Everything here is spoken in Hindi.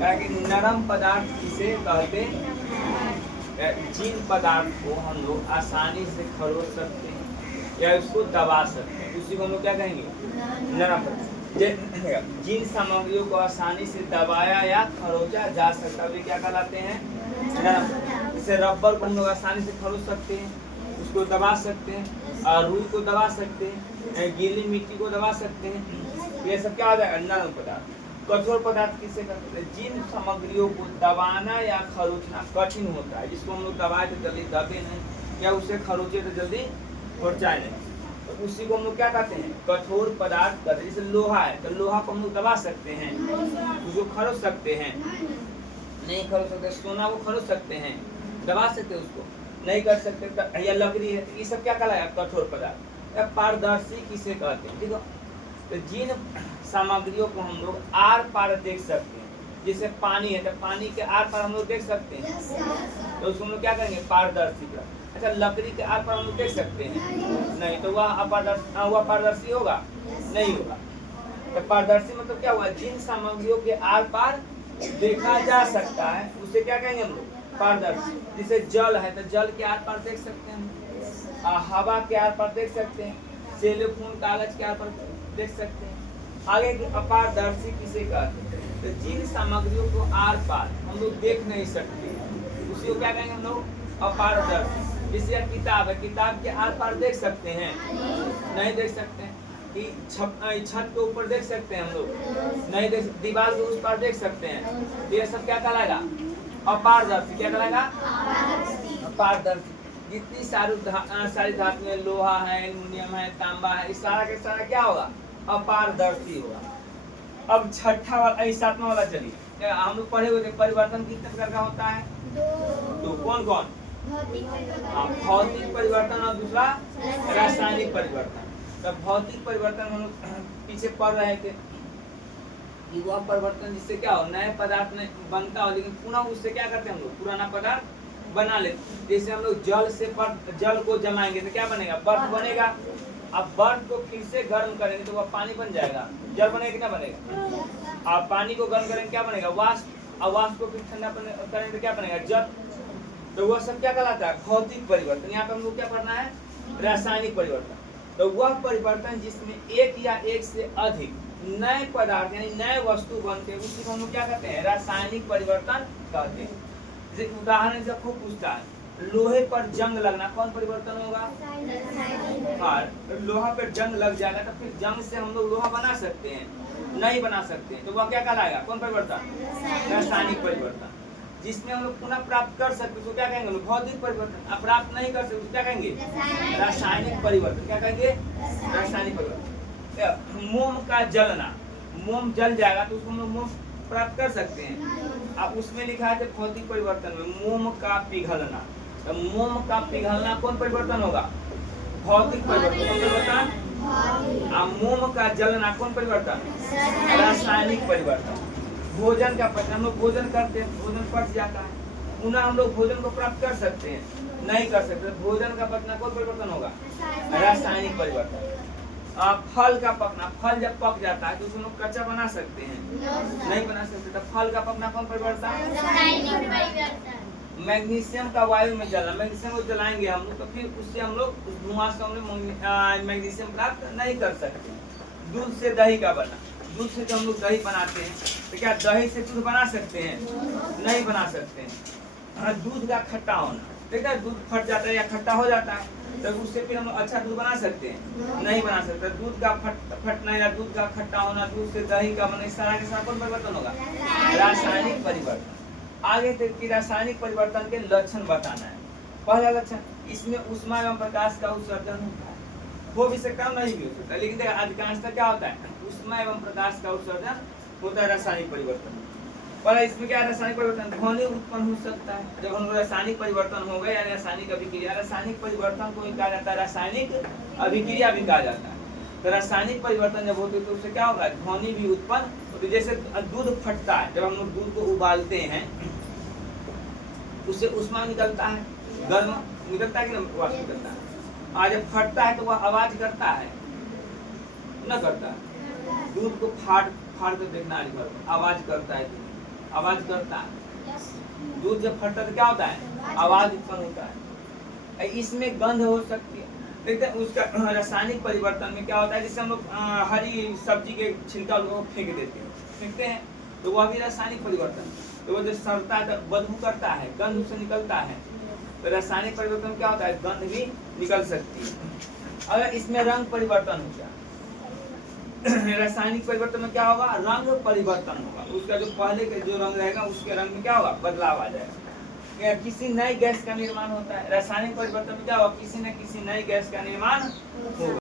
क्या कि नरम पदार्थ किसे कहते हैं? जिन पदार्थ को हम लोग आसानी से खरोच सकते हैं या उसको दबा सकते हैं, उसी को हम लोग क्या कहेंगे? नरम पदार्थ। जिन सामग्रियों को आसानी से दबाया या खरोचा जा सकता है वे क्या कहलाते हैं? नरम। जैसे रबर को हम लोग आसानी से खरोच सकते हैं, उसको दबा सकते हैं, और रुई को दबा सकते हैं, गीली मिट्टी को दबा सकते हैं, ये सब क्या हो जाएगा? नरम पदार्थ। कठोर पदार्थ किसे कहते हैं? जिन सामग्रियों को दबाना या खरोचना कठिन होता है, जिसको हम लोग दबाए तो जल्दी दबे नहीं या उसे खरोचे तो जल्दी खरोचाए नहीं, तो उसी को हम लोग क्या कहते हैं? कठोर पदार्थ कहते हैं। जैसे लोहा है तो लोहा को हम लोग दबा सकते हैं, उसको खरोच सकते हैं, नहीं खरोच सकते। सोना को खरोच सकते हैं, दबा सकते हैं, उसको नहीं कर सकते। या लकड़ी है, ये सब क्या कहलाएगा? कठोर पदार्थ। या पारदर्शी किसे कहते हैं? ठीक है, तो जिन सामग्रियों को हम लोग आर पार देख सकते हैं, जैसे पानी है तो पानी के आर पार हम लोग देख सकते हैं, तो उसको हम लोग क्या करेंगे? पारदर्शी। अच्छा, लकड़ी के आर पार हम लोग देख सकते हैं, नहीं, तो वह पारदर्शी होगा? नहीं होगा। तो पारदर्शी मतलब क्या हुआ? जिन सामग्रियों के आर पार देखा जा सकता है उसे क्या कहेंगे हम लोग? पारदर्शी। जैसे जल है तो जल के आर पार देख सकते हैं, हवा के आर पार देख सकते हैं, टेलीफोन कागज के आर पार देख सकते हैं। आगे अपारदर्शी किसे कहते हैं? तो जिन सामग्रियों को आर पार हम लोग देख नहीं सकते उसी को क्या कहेंगे हम लोग? अपारदर्शी। जैसे किताब है, किताब के आर पार देख सकते हैं? नहीं देख सकते हैं। कि छत के ऊपर देख सकते हैं हम लोग? नहीं देख सकते। दीवार के उस पार देख सकते हैं? ये सब क्या कहलाएगा? अपारदर्शी। क्या कहलाएगा? अपारदर्शी। जितनी सारी धातुएं, लोहा है, एल्युमिनियम है, तांबा है, इस सारा के सारा क्या होगा? अपारदर्शी होगा। अब छठा वाला, सातवां वाला चलिए। हम लोग पढ़े हुए थे परिवर्तन कितने प्रकार का होता है? तो कौन कौन? भौतिक परिवर्तन और दूसरा रासायनिक परिवर्तन। तो भौतिक परिवर्तन हम लोग पीछे पढ़ रहे थे कि वह परिवर्तन जिससे क्या हो? नए पदार्थ में बनता हो, लेकिन पुनः उससे क्या करते हैं हम लोग? पुराना पदार्थ बना लेते। जैसे हम लोग जल को जमाएंगे तो क्या बनेगा? बर्फ बनेगा। अब बर्फ को फिर से गर्म करेंगे तो वह पानी बन जाएगा, जल बनेगा कि ना बनेगा? आप पानी को गर्म करेंगे क्या बनेगा? वाष्प। और वाष्प को फिर ठंडा करेंगे तो क्या बनेगा? जल। तो वह सब क्या कहलाता है? भौतिक परिवर्तन। यहाँ पे हम लोग क्या पढ़ना है? रासायनिक परिवर्तन। तो वह परिवर्तन जिसमें एक या एक से अधिक नए पदार्थ यानी नए वस्तु बनते हैं उसी को हम लोग क्या कहते हैं? रासायनिक परिवर्तन कहते हैं। जैसे उदाहरण से खूब पूछता है, लोहे पर जंग लगना कौन परिवर्तन होगा? हाँ, लोहा पर जंग लग जाएगा तो फिर जंग से हम लोग लोहा बना सकते हैं? नहीं बना सकते हैं, तो वह क्या कहलाएगा? कौन परिवर्तन? रासायनिक परिवर्तन। जिसमें हम लोग पुनः प्राप्त कर सकते उसको क्या कहेंगे? भौतिक परिवर्तन। अब प्राप्त नहीं कर सकते उसको क्या कहेंगे? रासायनिक परिवर्तन। क्या कहेंगे? रासायनिक परिवर्तन। मोम का जलना, मोम जल जाएगा तो उसको हम लोग मोम प्राप्त कर सकते हैं। अब उसमें लिखा है भौतिक परिवर्तन में मोम का पिघलना, तो मोम का पिघलना कौन परिवर्तन होगा? भौतिक परिवर्तन। मोम का जलना कौन परिवर्तन? रासायनिक परिवर्तन। भोजन का पचन, हम लोग भोजन करते हैं, भोजन पच जाता है, पुनः हम लोग भोजन को प्राप्त कर सकते हैं? नहीं कर सकते। भोजन का पचना कौन परिवर्तन होगा? रासायनिक परिवर्तन। फल का पकना, फल जब पक जाता है तो उसको लोग कच्चा बना सकते हैं? नहीं बना सकते। तो फल का पकना कौन परिवर्तन? मैग्नीशियम का वायु में जलना, मैग्नीशियम को जलाएंगे हम लोग तो फिर उससे हम लोग उस धुआं से हम लोग मैग्नीशियम प्राप्त नहीं कर सकते। दूध से दही का बना, दूध से जब हम लोग दही बनाते हैं तो क्या दही से दूध बना सकते हैं? नहीं बना सकते हैं। दूध का खट्टा होना, ठीक है, दूध फट जाता है या खट्टा हो जाता है तो उससे फिर हम लोग अच्छा दूध बना सकते हैं? नहीं बना सकते। दूध का फटना या दूध का खट्टा होना, दूध से दही का बना, सारा के सारा कौन परिवर्तन होगा? रासायनिक परिवर्तन। आगे तक की रासायनिक परिवर्तन के लक्षण बताना है। पहला लक्षण, इसमें ऊष्मा एवं प्रकाश का उत्सर्जन होता है। हो भी सकता है, नहीं भी हो सकता, लेकिन अधिकांशतः क्या होता है? ऊष्मा एवं प्रकाश का उत्सर्जन होता है रासायनिक परिवर्तन। पर इसमें क्या रासायनिक परिवर्तन? ध्वनि उत्पन्न हो सकता है। जब हम रासायनिक परिवर्तन हो गए या रासायनिक अभिक्रिया, रासायनिक परिवर्तन को कहा जाता है रासायनिक अभिक्रिया भी कहा जाता है। तो रासायनिक परिवर्तन जब होते तो उससे क्या होगा? ध्वनि भी उत्पन्न होती। जैसे दूध फटता है, जब हम लोग दूध को उबालते हैं उससे ऊष्मा निकलता है, गर्म निकलता है कि वाष्प निकलता है। और जब फटता है तो वह आवाज करता है? न करता है। दूध को फाड़ फाड़ कर देखना, आवाज करता है। आवाज करता है। दूध जब फटता है तो क्या होता है, आवाज उत्पन्न होता है। इसमें गंध हो सकती है। देखते हैं उसका रासायनिक परिवर्तन में क्या होता है, जैसे हम लोग हरी सब्जी के छिलका को फेंक देते हैं, फेंकते हैं, तो वह भी रासायनिक परिवर्तन। तो वो जब सड़ता है तो बदबू करता है, गंध उससे निकलता है। तो रासायनिक परिवर्तन क्या होता है, गंध भी निकल सकती है। अगर इसमें रंग परिवर्तन हो गया, रासायनिक परिवर्तन में क्या होगा, रंग परिवर्तन होगा। उसका जो पहले का जो रंग रहेगा उसके रंग में क्या होगा, बदलाव आ जाएगा। या किसी नई गैस का निर्माण होता है, रासायनिक परिवर्तन में क्या होगा, किसी न किसी नई गैस का निर्माण होगा।